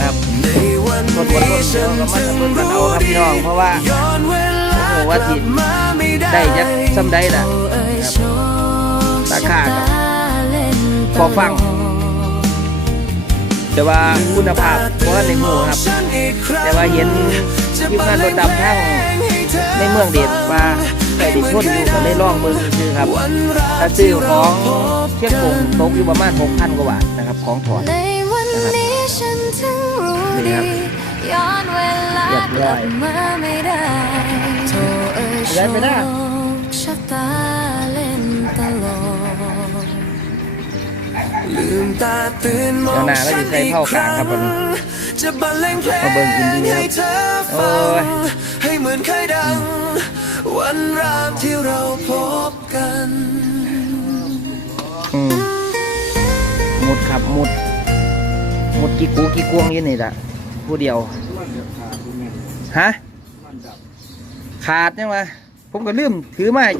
นะครับในวันคนวันนี้คนเดีฉัยวนก็มาถึงทำบุญกันเอาครับพี่น้อง เพราะว่าโอ้ว่าสิกลับมาได้ได้จักซ้ำใดน่ะเอ่ยครับโชคราคาครับพอฟัง แต่ว่าคุณภาพเพราะในหมู่ครับ แต่ว่าเห็นทีมงานรถดำทั้งในเมืองเดชว่าใส่ดิชนอยู่ก็เลยลองเบิ่งซื้อครับถ้าซื้อของที่เชียงคงตกอยู่ประมาณ6,000กว่าบาทนะครับ ของถอดนวันนี้ฉั นถึงรู้นี่ดีครับย้อนเวลาเรียบกร้ลัอบยมาไม่ได้โทรเอ่ยโชย้ายไปหน้าคชะตาเล่นตลกลืมตาตื่นมองเดี๋ยวหน้าเราจะใส่เผ้ากลางครับวันนี้จะบรรเลงเพลงมาเบิ่งกินดีครับให้เธอโอ้ฟังยให้เหมือนเคยดัง วันรามที่เราพบกันอืมหมุดครับหมุดหมุดกี่กูกี่กวงอยี่นี่ละ ผู้เดียว ฮะ ขาดเนี่ยวะผมก็ลืมถือมาให้เจ้า